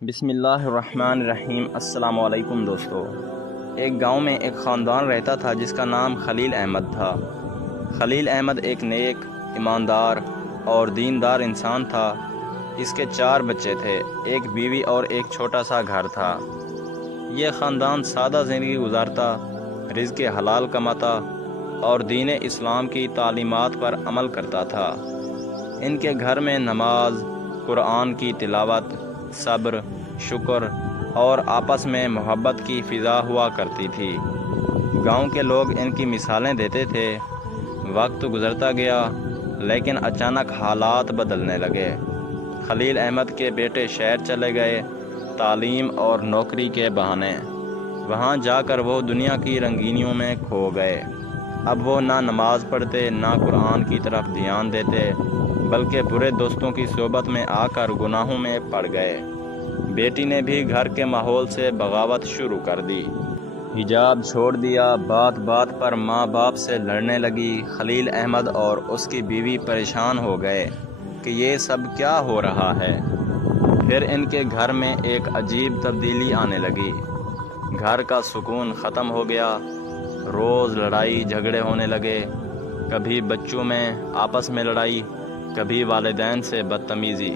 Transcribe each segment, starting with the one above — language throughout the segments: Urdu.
بسم اللہ الرحمن الرحیم۔ السلام علیکم دوستو۔ ایک گاؤں میں ایک خاندان رہتا تھا جس کا نام خلیل احمد تھا۔ خلیل احمد ایک نیک، ایماندار اور دیندار انسان تھا۔ اس کے 4 بچے تھے، ایک بیوی اور ایک چھوٹا سا گھر تھا۔ یہ خاندان سادہ زندگی گزارتا، رزق حلال کماتا اور دین اسلام کی تعلیمات پر عمل کرتا تھا۔ ان کے گھر میں نماز، قرآن کی تلاوت، صبر، شکر اور آپس میں محبت کی فضا ہوا کرتی تھی۔ گاؤں کے لوگ ان کی مثالیں دیتے تھے۔ وقت گزرتا گیا لیکن اچانک حالات بدلنے لگے۔ خلیل احمد کے بیٹے شہر چلے گئے، تعلیم اور نوکری کے بہانے۔ وہاں جا کر وہ دنیا کی رنگینیوں میں کھو گئے۔ اب وہ نہ نماز پڑھتے، نہ قرآن کی طرف دھیان دیتے، بلکہ برے دوستوں کی صحبت میں آ کر گناہوں میں پڑ گئے۔ بیٹی نے بھی گھر کے ماحول سے بغاوت شروع کر دی، حجاب چھوڑ دیا، بات بات پر ماں باپ سے لڑنے لگی۔ خلیل احمد اور اس کی بیوی پریشان ہو گئے کہ یہ سب کیا ہو رہا ہے۔ پھر ان کے گھر میں ایک عجیب تبدیلی آنے لگی۔ گھر کا سکون ختم ہو گیا، روز لڑائی جھگڑے ہونے لگے۔ کبھی بچوں میں آپس میں لڑائی، کبھی والدین سے بدتمیزی۔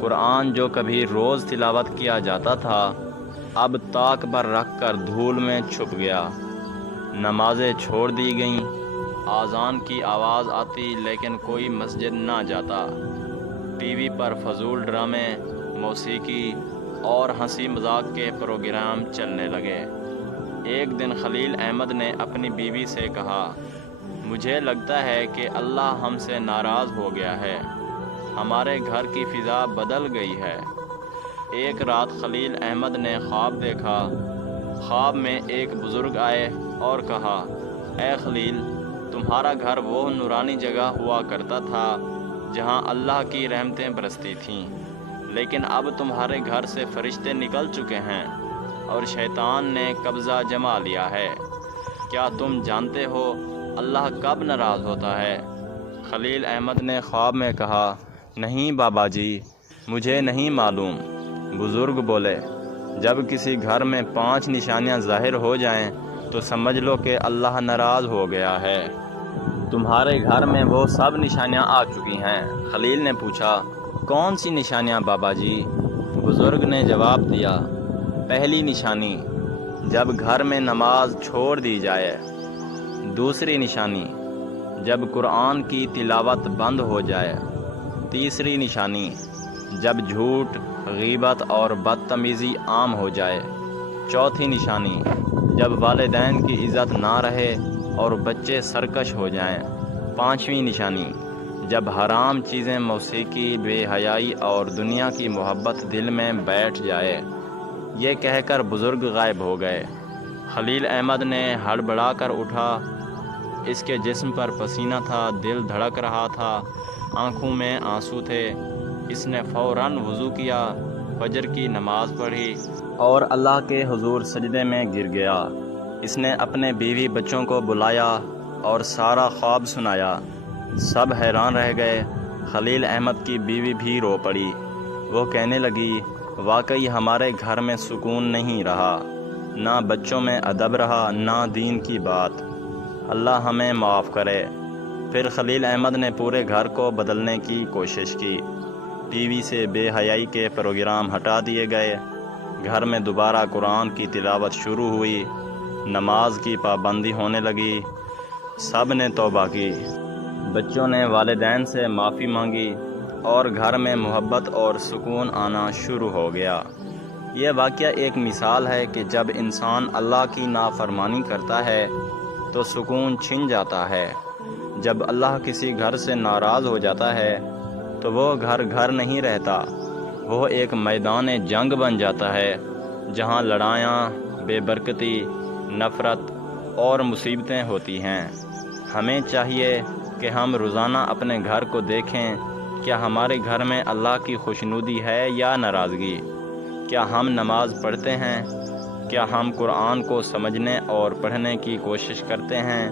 قرآن جو کبھی روز تلاوت کیا جاتا تھا، اب طاق پر رکھ کر دھول میں چھپ گیا۔ نمازیں چھوڑ دی گئیں، اذان کی آواز آتی لیکن کوئی مسجد نہ جاتا۔ ٹی وی پر فضول ڈرامے، موسیقی اور ہنسی مذاق کے پروگرام چلنے لگے۔ ایک دن خلیل احمد نے اپنی بیوی سے کہا، مجھے لگتا ہے کہ اللہ ہم سے ناراض ہو گیا ہے، ہمارے گھر کی فضا بدل گئی ہے۔ ایک رات خلیل احمد نے خواب دیکھا۔ خواب میں ایک بزرگ آئے اور کہا، اے خلیل، تمہارا گھر وہ نورانی جگہ ہوا کرتا تھا جہاں اللہ کی رحمتیں برستی تھیں، لیکن اب تمہارے گھر سے فرشتے نکل چکے ہیں اور شیطان نے قبضہ جما لیا ہے۔ کیا تم جانتے ہو اللہ کب ناراض ہوتا ہے؟ خلیل احمد نے خواب میں کہا، نہیں بابا جی، مجھے نہیں معلوم۔ بزرگ بولے، جب کسی گھر میں 5 نشانیاں ظاہر ہو جائیں تو سمجھ لو کہ اللہ ناراض ہو گیا ہے۔ تمہارے گھر میں وہ سب نشانیاں آ چکی ہیں۔ خلیل نے پوچھا، کون سی نشانیاں بابا جی؟ بزرگ نے جواب دیا، پہلی نشانی، جب گھر میں نماز چھوڑ دی جائے۔ دوسری نشانی، جب قرآن کی تلاوت بند ہو جائے۔ تیسری نشانی، جب جھوٹ، غیبت اور بدتمیزی عام ہو جائے۔ چوتھی نشانی، جب والدین کی عزت نہ رہے اور بچے سرکش ہو جائیں۔ پانچویں نشانی، جب حرام چیزیں، موسیقی، بے حیائی اور دنیا کی محبت دل میں بیٹھ جائے۔ یہ کہہ کر بزرگ غائب ہو گئے۔ خلیل احمد نے ہڑبڑا کر اٹھا۔ اس کے جسم پر پسینہ تھا، دل دھڑک رہا تھا، آنکھوں میں آنسو تھے۔ اس نے فوراً وضو کیا، فجر کی نماز پڑھی اور اللہ کے حضور سجدے میں گر گیا۔ اس نے اپنے بیوی بچوں کو بلایا اور سارا خواب سنایا۔ سب حیران رہ گئے۔ خلیل احمد کی بیوی بھی رو پڑی۔ وہ کہنے لگی، واقعی ہمارے گھر میں سکون نہیں رہا، نہ بچوں میں ادب رہا، نہ دین کی بات۔ اللہ ہمیں معاف کرے۔ پھر خلیل احمد نے پورے گھر کو بدلنے کی کوشش کی۔ ٹی وی سے بے حیائی کے پروگرام ہٹا دیے گئے، گھر میں دوبارہ قرآن کی تلاوت شروع ہوئی، نماز کی پابندی ہونے لگی، سب نے توبہ کی، بچوں نے والدین سے معافی مانگی اور گھر میں محبت اور سکون آنا شروع ہو گیا۔ یہ واقعہ ایک مثال ہے کہ جب انسان اللہ کی نافرمانی کرتا ہے تو سکون چھن جاتا ہے۔ جب اللہ کسی گھر سے ناراض ہو جاتا ہے تو وہ گھر نہیں رہتا، وہ ایک میدان جنگ بن جاتا ہے جہاں لڑائیاں، بے برکتی، نفرت اور مصیبتیں ہوتی ہیں۔ ہمیں چاہیے کہ ہم روزانہ اپنے گھر کو دیکھیں، کیا ہمارے گھر میں اللہ کی خوشنودی ہے یا ناراضگی؟ کیا ہم نماز پڑھتے ہیں؟ کیا ہم قرآن کو سمجھنے اور پڑھنے کی کوشش کرتے ہیں؟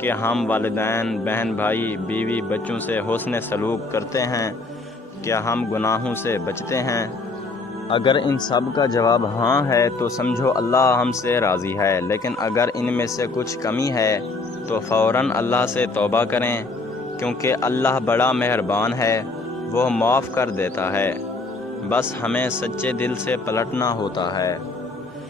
کہ ہم والدین، بہن بھائی، بیوی بچوں سے حسن سلوک کرتے ہیں؟ کیا ہم گناہوں سے بچتے ہیں؟ اگر ان سب کا جواب ہاں ہے تو سمجھو اللہ ہم سے راضی ہے، لیکن اگر ان میں سے کچھ کمی ہے تو فوراً اللہ سے توبہ کریں، کیونکہ اللہ بڑا مہربان ہے، وہ معاف کر دیتا ہے۔ بس ہمیں سچے دل سے پلٹنا ہوتا ہے۔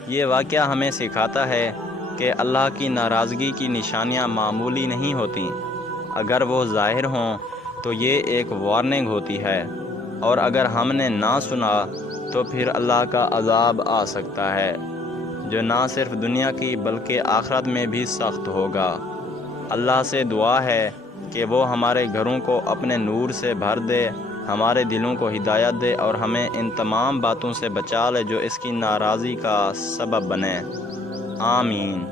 یہ واقعہ ہمیں سکھاتا ہے کہ اللہ کی ناراضگی کی نشانیاں معمولی نہیں ہوتیں۔ اگر وہ ظاہر ہوں تو یہ ایک وارننگ ہوتی ہے، اور اگر ہم نے نہ سنا تو پھر اللہ کا عذاب آ سکتا ہے، جو نہ صرف دنیا کی بلکہ آخرت میں بھی سخت ہوگا۔ اللہ سے دعا ہے کہ وہ ہمارے گھروں کو اپنے نور سے بھر دے، ہمارے دلوں کو ہدایت دے اور ہمیں ان تمام باتوں سے بچا لے جو اس کی ناراضی کا سبب بنے۔ آمین۔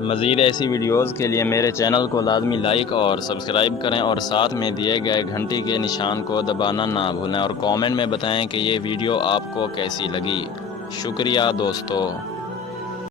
مزید ایسی ویڈیوز کے لیے میرے چینل کو لازمی لائک اور سبسکرائب کریں، اور ساتھ میں دیے گئے گھنٹی کے نشان کو دبانا نہ بھولیں، اور کامنٹ میں بتائیں کہ یہ ویڈیو آپ کو کیسی لگی۔ شکریہ دوستو۔